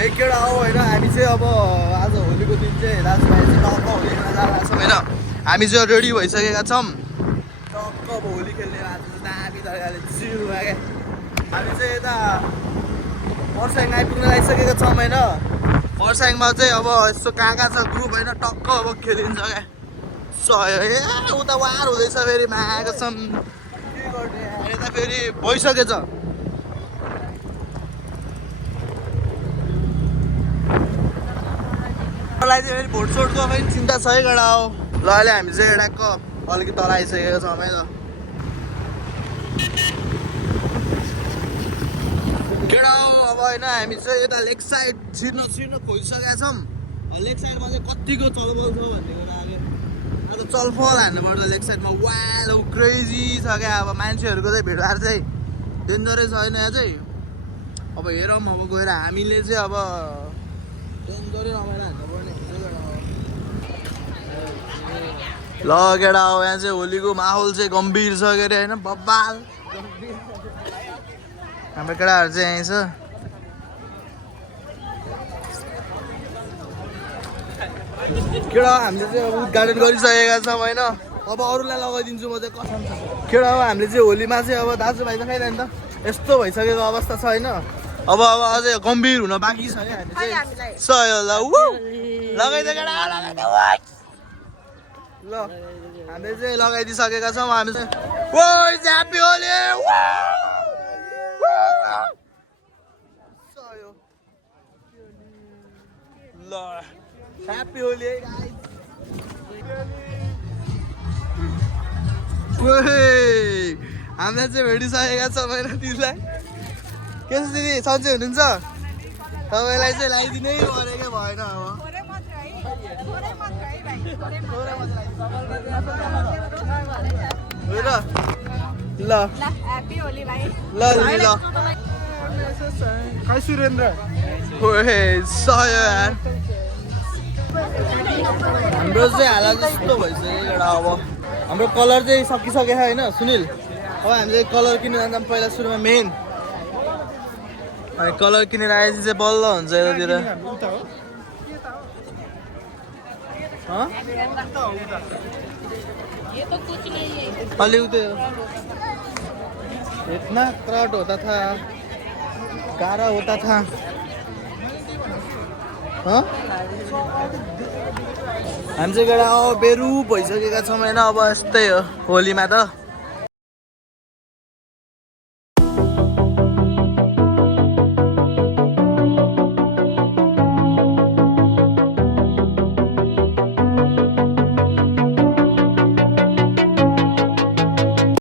एक केटा हो होइन हामी चाहिँ अब आज होलीको दिन चाहिँ दाजुभाइ चाहिँ टक्क होली खेल्न जाँदा छौँ होइन हामी चाहिँ रेडी भइसकेका छौँ टक्क अब होली खेल्ने आज चाहिँ दामी तरिकाले चिलमा क्या हामी चाहिँ यता पर्साङ आइपुग्न लागिसकेका छौँ होइन पर्साङमा चाहिँ अब यस्तो कहाँ कहाँ छ ग्रुप होइन टक्क अब खेलिन्छ क्या ए उता वार हुँदैछ फेरि मागेको छौँ के गर्ने यता फेरि भइसकेछ मलाई चाहिँ फेरि भोटसोटको पनि चिन्ता छ है केटा हो ल अहिले हामी चाहिँ एडाको अलिकति तल आइसकेको छौँ है त केटा हो अब होइन हामी चाहिँ यता लेग साइड छिर्न खोजिसकेका छौँ लेग साइडमा चाहिँ कतिको चलबल छ भन्ने कुरा आयो अन्त चलफल हान्नुपर्छ लेग साइडमा वाल क्रेजी छ क्या अब मान्छेहरूको चाहिँ भिडभाड चाहिँ डेन्जरै छैन यहाँ चाहिँ अब हेरौँ अब गएर हामीले चाहिँ अब डेन्जरै रमाइलो हान्नुपर्ने ल केटा हो यहाँ चाहिँ होलीको माहौल चाहिँ गम्भीर छ के अरे होइन बब्बाल हाम्रो केटाहरू चाहिँ यहीँ छ केटा हामीले चाहिँ अब उद्घाटन गरिसकेका छौँ होइन अब अरूलाई लगाइदिन्छु म चाहिँ कसम छ केटा हो हामीले चाहिँ होलीमा चाहिँ अब दाजुभाइ त खाइरहनु त यस्तो भइसकेको अवस्था छ होइन अब अझै गम्भीर हुन बाँकी छ क्या हामी चाहिँ सय ल लगाइदियो केटा ल हामीले चाहिँ लगाइदिइसकेका छौँ हामी चाहिँ ओ ह्याप्पी होली ल ह्याप्पी होली है हामीले चाहिँ भेटिसकेका छौँ होइन दिदीलाई के छ दिदी सन्चै हुनुहुन्छ तपाईँलाई चाहिँ लगाइदिनै परेकै भएन अब ल ल ल खै सुरेन्द्र सय यार हाम्रो चाहिँ हालत जस्तो भइसक्यो एउटा अब हाम्रो कलर चाहिँ सकिसकेको छ होइन सुनिल अब हामीले कलर किन्न जान्छौँ पहिला सुरुमा मेन अनि कलर किनेर आएपछि चाहिँ बल्ल हुन्छ यतातिर अलि उतै इतना क्राउड होता था गाह्रो होता था हामी चाहिँ केटा अब बेरु भइसकेका छौँ होइन अब यस्तै हो होलीमा त